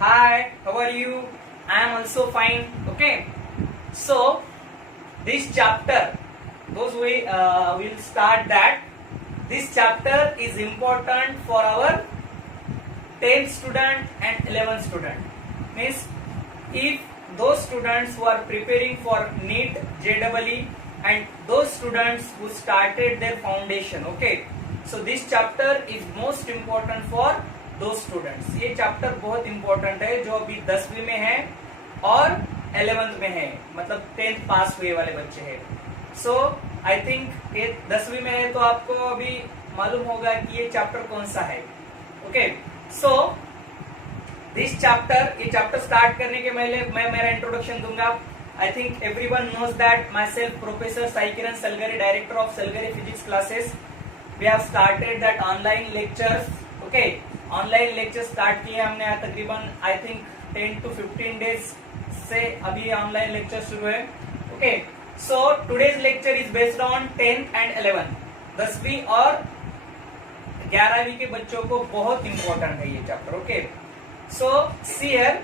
Hi, how are you? I am also fine. Okay. So, this chapter, those we will start that. This chapter is important for our 10th student and 11th student. Means, if those students who are preparing for NEET, JEE, and those students who started their foundation, okay. So, this chapter is most important for दो students. ये chapter बहुत important है जो अभी 10वीं में है और 11th में है, मतलब 10th पास हुए वाले बच्चे हैं. सो आई थिंक ये 10वीं में है तो आपको अभी मालूम होगा कि ये चैप्टर कौन सा है. ओके, सो दिस चैप्टर, ये चैप्टर स्टार्ट करने के पहले मैं मेरा इंट्रोडक्शन दूंगा. I think everyone knows that myself professor Sai Kiran Salgare, director of Salgare physics classes. We have started that online lectures. Okay, online lecture start किए हमने तकरीबन आई थिंक 10 to 15 डेज से अभी ऑनलाइन लेक्चर शुरू है. Okay, so today's lecture is based on 10th and 11th, 10वीं और 11वीं के बच्चों को बहुत इंपॉर्टेंट है ये chapter. Okay, so see here,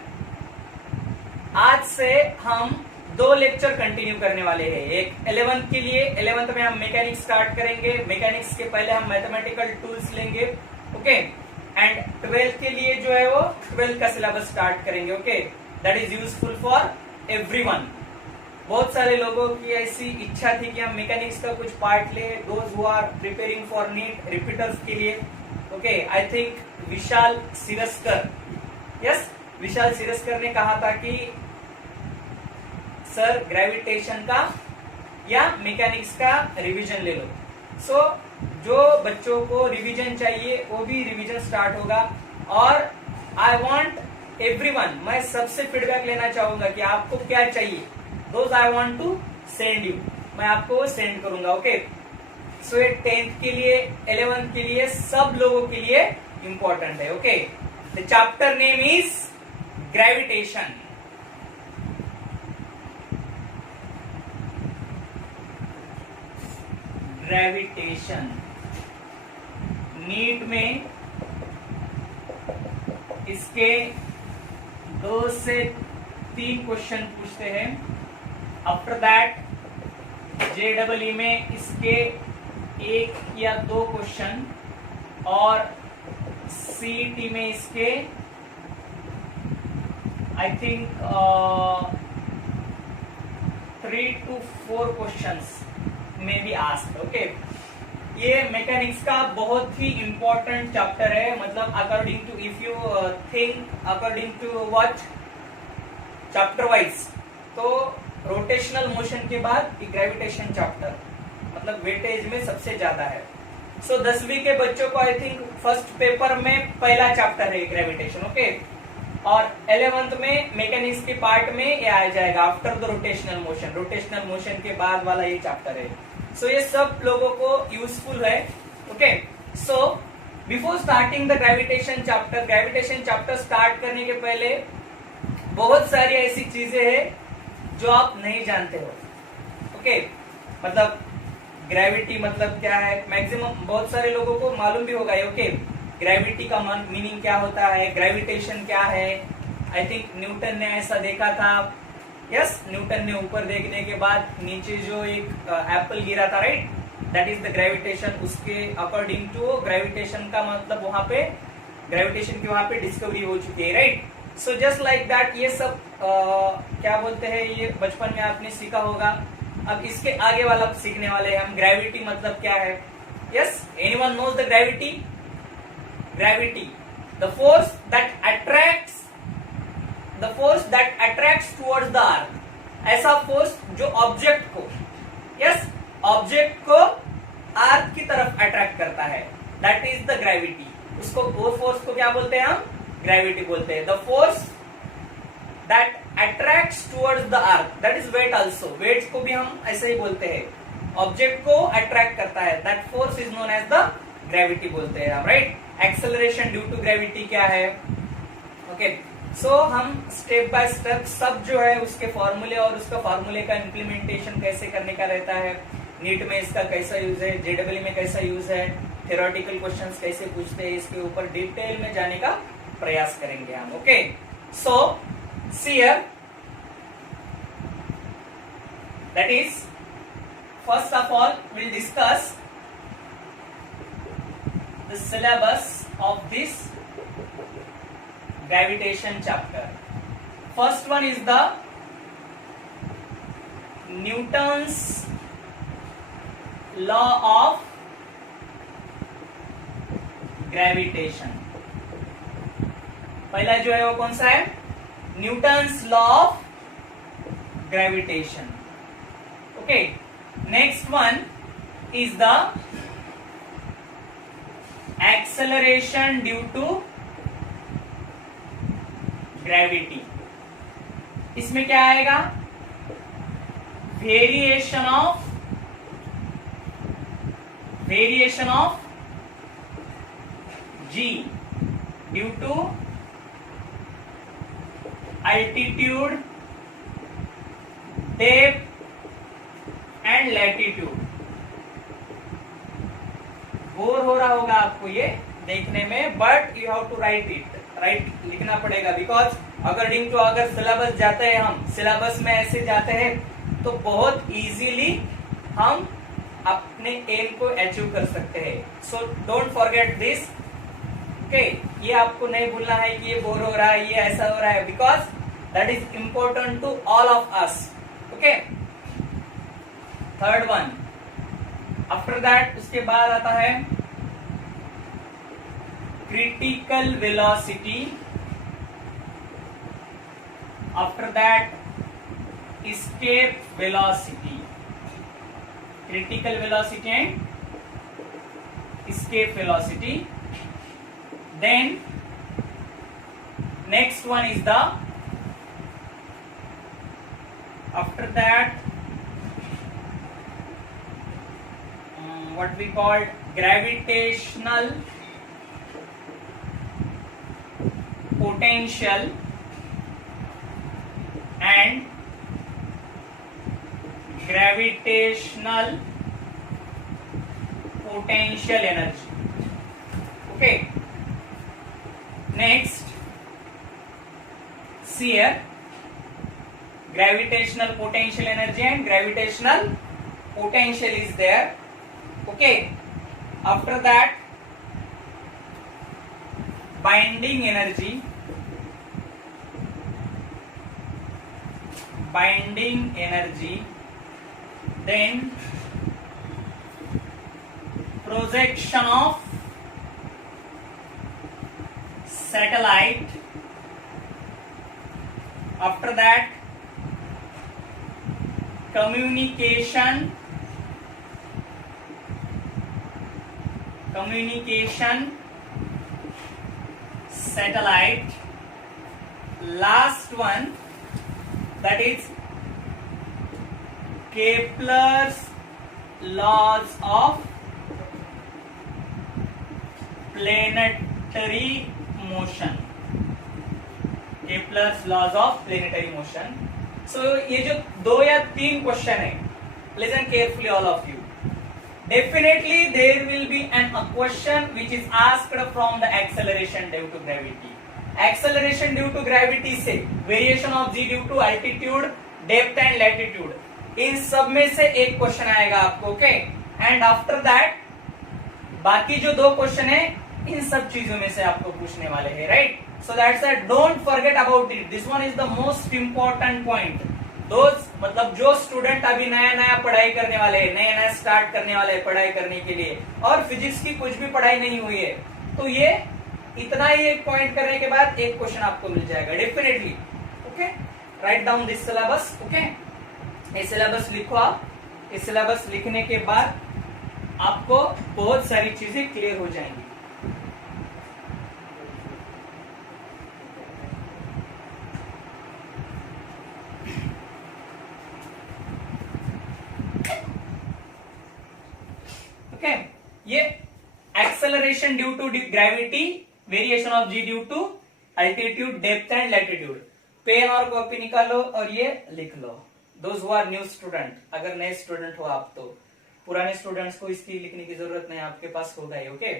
आज से हम दो लेक्चर कंटिन्यू करने वाले हैं. एक 11th के लिए, 11th में हम मैकेनिक्स स्टार्ट करेंगे. मैकेनिक्स के पहले हम मैथमेटिकल टूल्स लेंगे. ओके, एंड 12th के लिए जो है वो 12th का सिलेबस स्टार्ट करेंगे. Okay, that is useful for everyone. बहुत सारे लोगों की ऐसी इच्छा थी कि हम मैकेनिक्स का कुछ पार्ट ले, those who are preparing for NEET repeaters के लिए. Okay, I think Vishal Sirskar, yes, Vishal Sirskar ने कहा था कि सर ग्रेविटेशन का या मैकेनिक्स का रिवीजन ले लो. सो जो बच्चों को रिवीजन चाहिए वो भी रिवीजन स्टार्ट होगा. और आई वांट एवरीवन, मैं सबसे फीडबैक लेना चाहूंगा कि आपको क्या चाहिए. Those I want to send you, मैं आपको सेंड करूंगा. ओके, सो ये 10th के लिए, 11th के लिए, सब लोगों के लिए इंपॉर्टेंट है. Okay, the chapter name is gravitation. Gravitation NEET में इसके 2 से 3 क्वेश्चन पूछते हैं. आफ्टर दैट जेईई में इसके 1 या 2 क्वेश्चन और सीईटी में इसके आई थिंक 3 to 4 क्वेश्चंस में भी आस्क्ड. ओके, ये मैकेनिक्स का बहुत ही इंपॉर्टेंट चैप्टर है. मतलब according to, if you think according to what chapter wise, तो रोटेशनल मोशन के बाद ग्रेविटेशन चैप्टर मतलब वेटेज में सबसे ज्यादा है. सो 10वीं के बच्चों को आई थिंक फर्स्ट पेपर में पहला चैप्टर है ग्रेविटेशन. ओके, और 11th में मैकेनिक्स के पार्ट में ये आ जाएगा after the rotational motion. Rotational motion के बाद वाला ये चैप्टर है. सो ये सब लोगों को यूजफुल है. Okay, so before starting the gravitation chapter, gravitation chapter start करने के पहले बहुत सारी ऐसी चीजें हैं जो आप नहीं जानते हो. ओके, मतलब ग्रेविटी मतलब क्या है, मैक्सिमम बहुत सारे लोगों को मालूम भी होगा. ओके, ग्रेविटी का मीनिंग क्या होता है, ग्रेविटेशन क्या है. आई थिंक न्यूटन ने ऐसा देखा था. यस, न्यूटन ने ऊपर देखने के बाद नीचे जो एक एप्पल गिरा था, right, that is the gravitation. उसके अकॉर्डिंग टू ग्रेविटेशन का मतलब वहां पे ग्रेविटेशन की वहां पे डिस्कवरी हो चुकी है, right. So just like that ये सब क्या बोलते हैं, ये बचपन में आपने सीखा होगा. अब इसके आगे वाला सीखने वाले हैं हम. ग्रेविटी मतलब क्या है. Yes, anyone knows the gravity. Gravity, the force that attracts towards the earth. ऐसा फोर्स जो ऑब्जेक्ट को, यस, ऑब्जेक्ट को अर्थ की तरफ अट्रैक्ट करता है, दैट इज द ग्रेविटी. उसको, वो फोर्स को क्या बोलते हैं हम, ग्रेविटी बोलते हैं. The force that attracts towards the earth, that is weight also. Weight को भी हम ऐसे ही बोलते हैं, ऑब्जेक्ट को अट्रैक्ट करता है, that force is known as the gravity बोलते हैं हम, right. Acceleration due to gravity क्या है. ओके, सो हम स्टेप बाय स्टेप सब जो है उसके फॉर्मूले और उसका फॉर्मूले का इम्प्लीमेंटेशन कैसे करने का रहता है. नीट में इसका कैसा यूज है, जेईई में कैसा यूज है, थ्योरेटिकल क्वेश्चंस कैसे पूछते हैं, इसके ऊपर डिटेल में जाने का प्रयास करेंगे हम. Okay, So see here, that is, first of all we'll discuss the syllabus of this gravitation chapter. First one is the Newton's law of gravitation. पहला जो है वो कौन सा है? Newton's law of gravitation. Okay, next one is the acceleration due to gravity. इसमें क्या आएगा? Variation of g due to altitude, depth and latitude. Bore हो रहा होगा आपको ये देखने में, but you have to write लिखना पड़ेगा, बिकॉज अकॉर्डिंग टू अगर सिलेबस जाते हैं, हम सिलेबस में ऐसे जाते हैं तो बहुत इजीली हम अपने एम को अचीव कर सकते हैं. So don't forget this. Okay, ये आपको नहीं भूलना है कि ये बोर हो रहा है, ये ऐसा हो रहा है, because that is important to all of us. Okay, third one. After that उसके बाद आता है critical velocity. After that escape velocity. Critical velocity and escape velocity. Then next one is the, after that what we call gravitational potential and gravitational potential energy. Okay, next see here, gravitational potential energy and gravitational potential is there. Okay, after that binding energy, then projection of satellite. After that communication satellite. Last one, that is Kepler's laws of planetary motion. Kepler's laws of planetary motion. So ये जो 2 या 3 question है, listen carefully all of you. Definitely there will be a question which is asked from the acceleration due to gravity. Acceleration due to gravity से variation of g due to altitude, depth and latitude, इन सब में से एक question आएगा आपको. Okay, and after that बाकी जो 2 question है इन सब चीजों में से आपको पूछने वाले हैं. Right, so that's it, don't forget about it. This one is the most important point. दोस्त मतलब जो स्टूडेंट अभी नया पढ़ाई करने वाले हैं, नया स्टार्ट करने वाले हैं पढ़ाई करने के लिए, और फिजिक्स की कुछ भी पढ़ाई नहीं हुई है, तो ये इतना ही एक पॉइंट करने के बाद एक क्वेश्चन आपको मिल जाएगा definitely. Okay, write down this syllabus. Okay, ये सिलेबस लिखो आप. इस सिलेबस लिखने के बाद आपको बहुत सारी चीजें क्लियर हो जाएंगी. ओके, ये acceleration due to gravity, variation of G due to altitude, depth and latitude. Pen और कॉपी निकालो और ये लिख लो. Those who are new student, अगर नए स्टूडेंट हो आप, तो पुराने स्टूडेंट्स को इसकी लिखने की जरूरत नहीं, आपके पास होगा ही. ओके,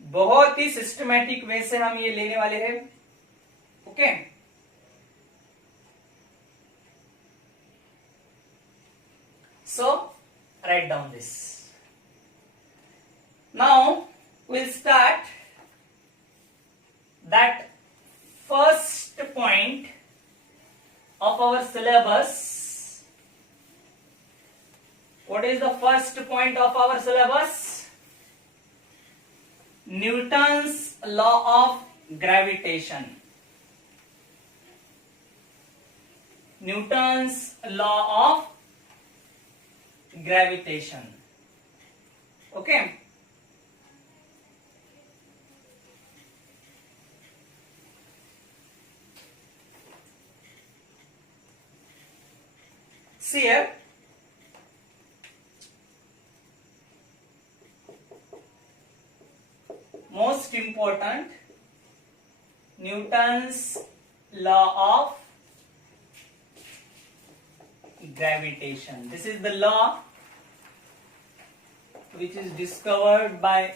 बहुत ही सिस्टमैटिक वे से हम ये लेने वाले हैं. Okay. So write down this. Now we'll start that first point of our syllabus. What is the first point of our syllabus? Newton's law of gravitation. Newton's law of gravitation. Okay. See here. Most important, Newton's law of gravitation. This is the law which is discovered by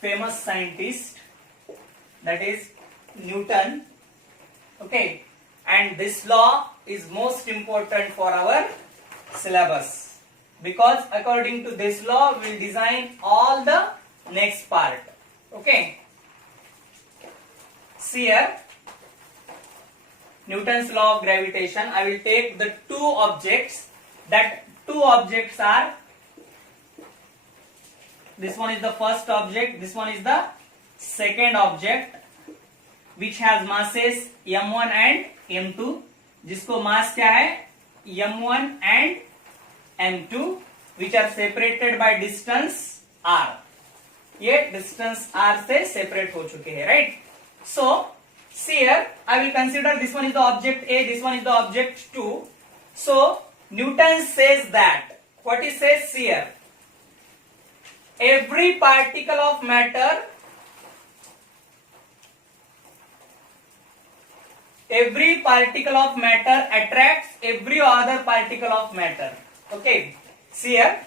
famous scientist, that is Newton. Okay, and this law is most important for our syllabus, because according to this law we will design all the next part. Okay, see here, Newton's law of gravitation. I will take the two objects. That two objects are, this one is the first object, this one is the second object, which has masses m1 and m2. जिसको मास क्या है, m1 and m2, which are separated by distance r. ये distance r से separate हो चुके हैं, right? So see here, I will consider this one is the object A, this one is the object 2. So Newton says that, what he says here, every particle of matter, attracts every other particle of matter. Okay, see here,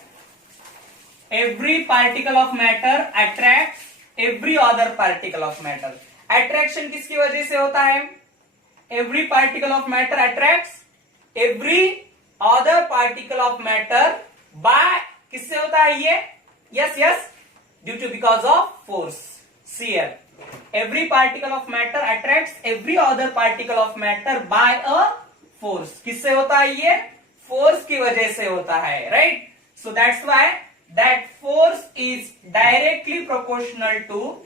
every particle of matter attracts every other particle of matter. Attraction किसकी वजह से होता है? Every particle of matter attracts every other particle of matter by, किससे होता है ये? Yes, due to, because of force. See here, every particle of matter attracts every other particle of matter by a force. किससे होता है ये? Force की वजह से होता है, right? So that's why that force is directly proportional to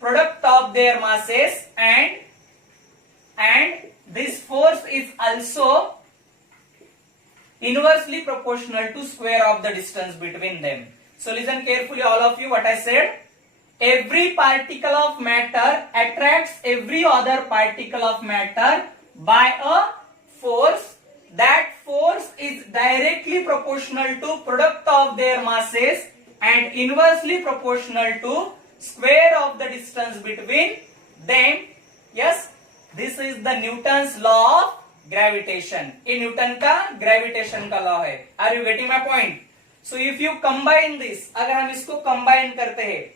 product of their masses, and this force is also inversely proportional to square of the distance between them. So listen carefully all of you what I said. Every particle of matter attracts every other particle of matter by a force. That force is directly proportional to product of their masses and inversely proportional to square of the distance between them. Yes, this is the Newton's law of gravitation. ये Newton का gravitation का law है. Are you getting my point? So if you combine this, अगर हम इसको combine करते हैं,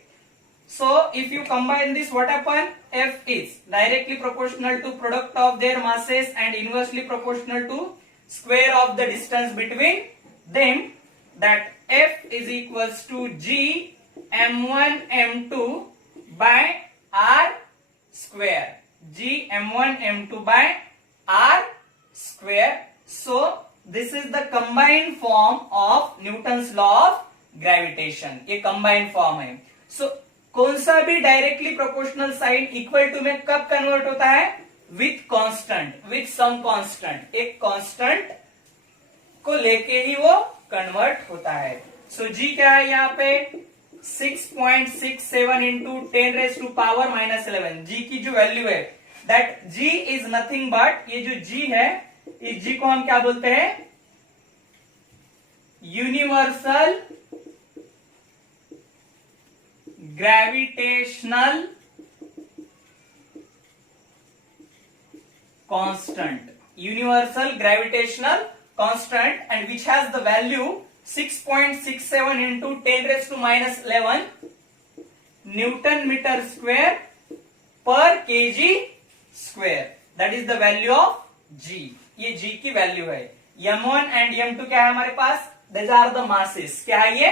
so if you combine this, what happen? F is directly proportional to product of their masses and inversely proportional to square of the distance between them. That F is equals to G m1 m2 by r square. G m1 m2 by r square. So this is the combined form of Newton's law of gravitation. ये combined form है. So कौन सा भी directly proportional sign equal to में कब convert होता है? With constant, with some constant. एक कांस्टेंट को लेके ही वो कन्वर्ट होता है. सो जी क्या है यहाँ पे? 6.67 into 10 raise to power -11. G की जो वैल्यू है, that G is nothing but, ये जो जी है, इस जी को हम क्या बोलते हैं? Universal gravitational constant. Universal gravitational constant, and which has the value 6.67 into 10 raised to -11 Newton meter square per kg square. That is the value of g। ये g की वैल्यू है। m1 एंड m2 क्या है हमारे पास, these are the masses. क्या है ये,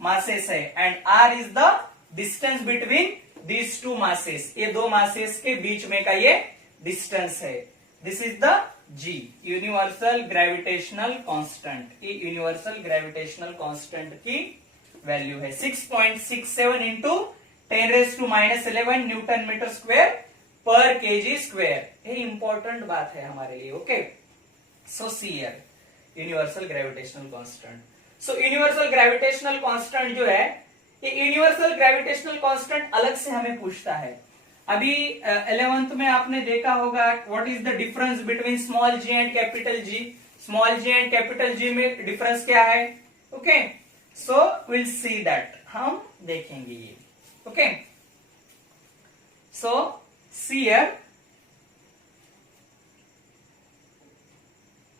masses है। And r is the distance between these two masses, ये दो मासेस के बीच में का ये डिस्टेंस है। This is the g, universal gravitational constant. ये यूनिवर्सल ग्रेविटेशनल कांस्टेंट की वैल्यू है 6.67 इंटू 10⁻⁻11 न्यूटन मीटर स्क्वायर पर केजी स्क्वायर। ये इंपॉर्टेंट बात है हमारे लिए। Okay, so see here universal gravitational constant. So universal gravitational constant जो है, ये यूनिवर्सल ग्रेविटेशनल कांस्टेंट अलग से हमें पूछता है। अभी 11th में आपने देखा होगा what is the difference between small G and capital G. Small G and capital G में डिफरेंस क्या है। Okay, so will see that, हम देखेंगे ये। Okay, so see here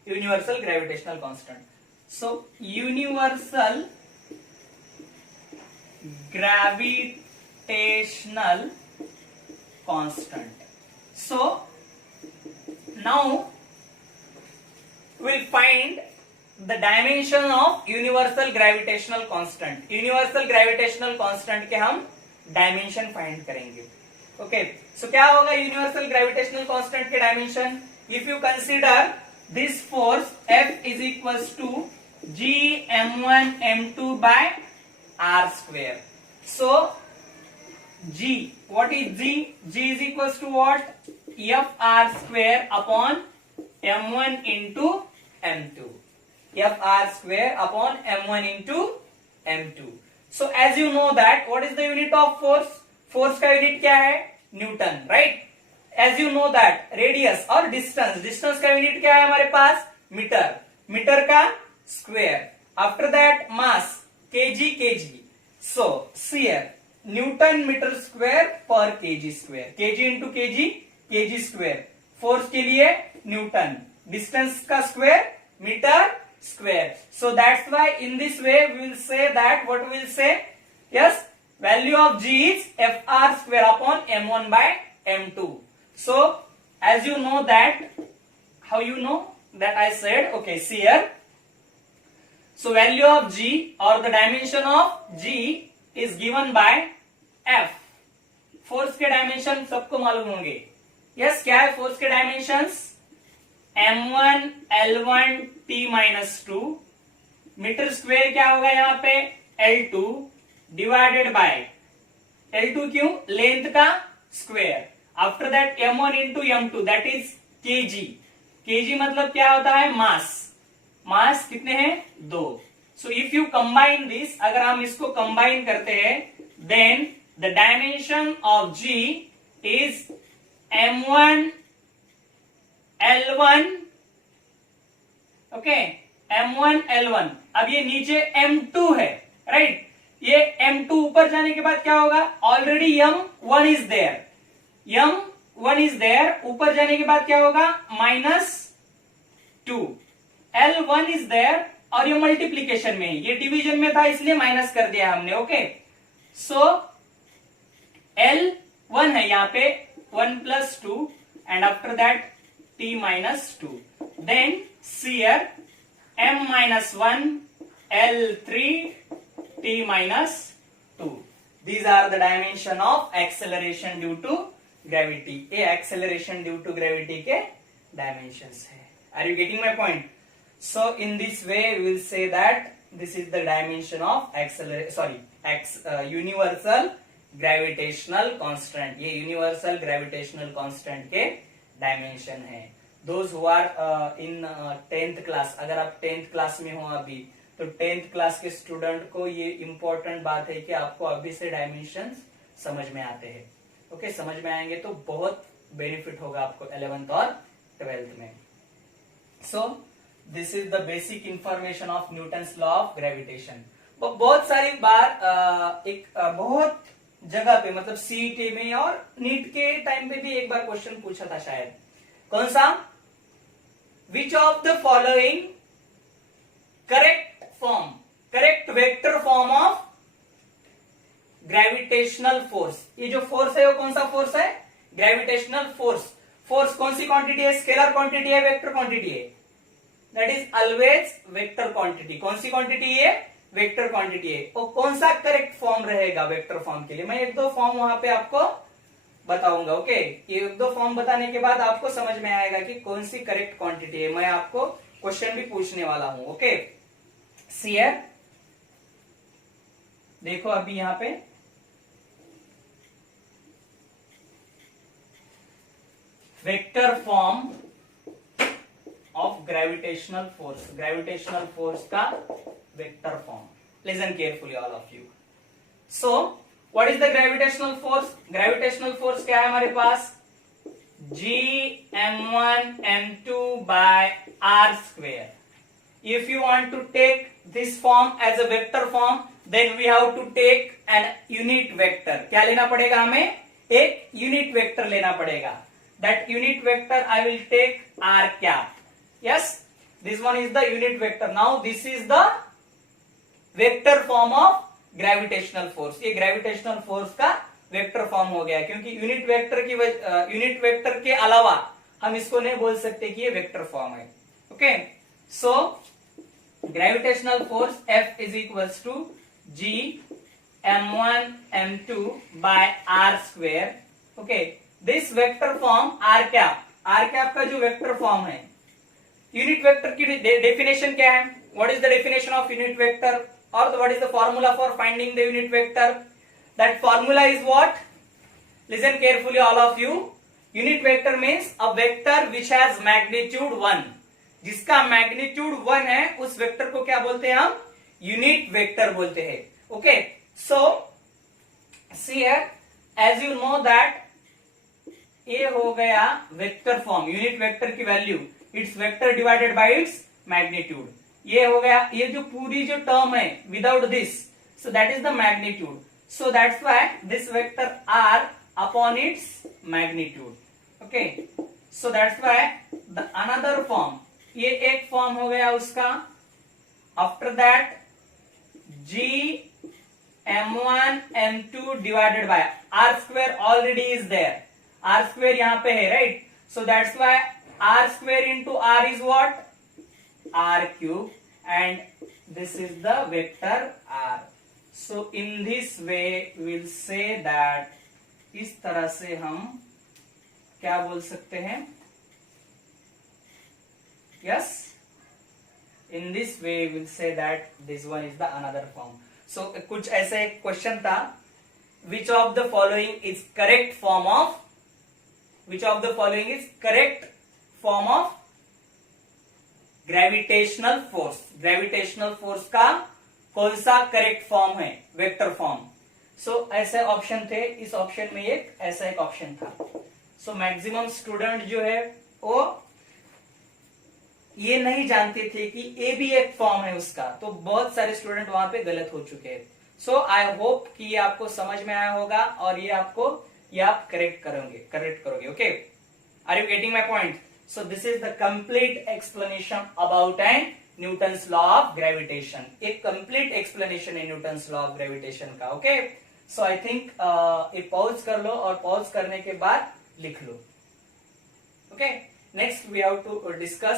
universal gravitational constant. So universal gravitational constant. So now we'll find the dimension of universal gravitational constant. Universal gravitational constant के हम dimension find करेंगे। Okay, so क्या होगा universal gravitational constant के dimension? If you consider this force F is equals to G m1 m2 by r square. So g, what is g? G is equals to what? F r square upon m1 into m2. F r square upon m1 into m2. So as you know that what is the unit of force? Force का unit क्या है? Newton, right? As you know that radius और distance, distance का unit क्या है हमारे पास? Metre, metre का square. After that mass kg, kg. So see here Newton meter square per kg square, kg into kg, kg square. Force के लिए Newton, distance का square meter square. So that's why in this way we will say that what we will say, yes, value of g is fr square upon m1 by m2. So as you know that, how you know that I said, okay, see here. So value of g or the dimension of g is given by f. Force के dimension सबको मालूम होंगे। Yes, क्या है force के dimensions? m1 l1 t minus 2 metre square क्या होगा यहाँ पे l2 डिवाइडेड बाय l2 क्यों? लेंथ का square. After that m1 into m2 that is kg। kg मतलब क्या होता है? मास। मास कितने हैं? 2। So if you combine this, अगर हम इसको कंबाइन करते हैं, then the dimension of g is m1 l1। Okay, m1 l1। अब ये नीचे m2 है, राइट? ये m2 ऊपर जाने के बाद क्या होगा? Already m1 is there, m1 is there. ऊपर जाने के बाद क्या होगा? -2। l1 इज देयर और ये मल्टीप्लीकेशन में, ये डिवीजन में था इसलिए माइनस कर दिया हमने। ओके, सो l1 है यहाँ पे 1 + 2 and after that t - 2। Then see here m - 1 l3 t - 2। These are the dimension of acceleration due to gravity. ये acceleration due to gravity के dimensions है। Are you getting my point? So in this way we will say that this is the dimension of universal gravitational constant. ये universal gravitational constant के dimension है। Those who are in 10th class, अगर आप 10th class में हो अभी, तो 10th class के स्टूडेंट को ये इंपॉर्टेंट बात है कि आपको अभी से डायमेंशंस समझ में आते हैं। ओके, समझ में आएंगे तो बहुत बेनिफिट होगा आपको 11th और 12th में। सो this is the basic information of Newton's law of gravitation. बहुत सारी बार बहुत जगह पे, मतलब सीईटी में और नीट के टाइम पे भी एक बार क्वेश्चन पूछा था शायद। कौन सा? Which of the following correct vector form of gravitational force. ये जो फोर्स है वो कौन सा फोर्स है? Gravitational force. फोर्स कौन सी क्वांटिटी है? स्केलर क्वांटिटी है, वेक्टर क्वांटिटी है? That is always vector quantity. कौन सी क्वांटिटी है? वेक्टर क्वांटिटी है। और कौन सा करेक्ट फॉर्म रहेगा वेक्टर फॉर्म के लिए? मैं एक दो फॉर्म वहां पे आपको बताऊंगा। ओके, ये एक दो फॉर्म बताने के बाद आपको समझ में आएगा कि कौन सी करेक्ट क्वांटिटी है। मैं आपको क्वेश्चन भी पूछने वाला हूं। ओके, सीयर देखो अभी यहां पे vector form of gravitational force, gravitational force का vector form. Listen carefully all of you. So what is the gravitational force? Gravitational force क्या है हमारे पास? Gm1m2 by r square. If you want to take this form as a vector form, then we have to take an unit vector. क्या लेना पड़ेगा हमें? एक unit vector लेना पड़ेगा. That unit vector I will take r cap. Yes, this one is the unit vector. Now this is the vector form of gravitational force. ये gravitational force का vector form हो गया, क्योंकि यूनिट वेक्टर के अलावा हम इसको नहीं बोल सकते कि ये वेक्टर फॉर्म है. Okay, so gravitational force F is equals to G m1 m2 by r square. Okay, this vector form r cap का जो वेक्टर फॉर्म है, यूनिट वेक्टर की डेफिनेशन क्या है? What is the definition of unit vector, और what is the formula for finding the unit vector? That formula is what? Listen carefully all of you. Unit vector means a vector which has magnitude 1. जिसका magnitude 1 है उस vector को क्या बोलते हैं हम? Unit vector बोलते हैं. Okay, so see here, as you know that ये हो गया वेक्टर फॉर्म, यूनिट वेक्टर की value it's vector divided by its magnitude. ये हो गया, ये जो पूरी जो टर्म है without this, so that is the magnitude. So that's why this vector r upon its magnitude. Okay, so that's why the another form, ये एक फॉर्म हो गया उसका. After that G m1 m2 divided by r square already is there. R square यहाँ पे है, right? So that's why r square into r is what? R cube, and this is the vector r. So in this way we'll say that, इस तरह से हम क्या बोल सकते हैं? Yes, in this way we'll say that this one is the another form. So कुछ ऐसे क्वेश्चन था, which of the following is correct form of, which of the following is correct form of gravitational force? Gravitational force का कौन सा correct form है? Vector form. So ऐसे option थे, इस ऑप्शन में एक ऐसा एक ऑप्शन था. सो मैक्सिमम स्टूडेंट जो है वो ये नहीं जानते थे कि ए भी एक फॉर्म है उसका, तो बहुत सारे स्टूडेंट वहां पे गलत हो चुके हैं. सो आई होप कि ये आपको समझ में आया होगा और ये आप करेक्ट करोगे. Okay, are you getting my point? So this is the complete explanation about an Newton's law of gravitation. एक कंप्लीट एक्सप्लेनेशन है न्यूटन्स लॉ ऑफ ग्रेविटेशन का. ओके, सो आई थिंक ये पॉज कर लो और पॉज करने के बाद लिख लो. Okay, next we have to discuss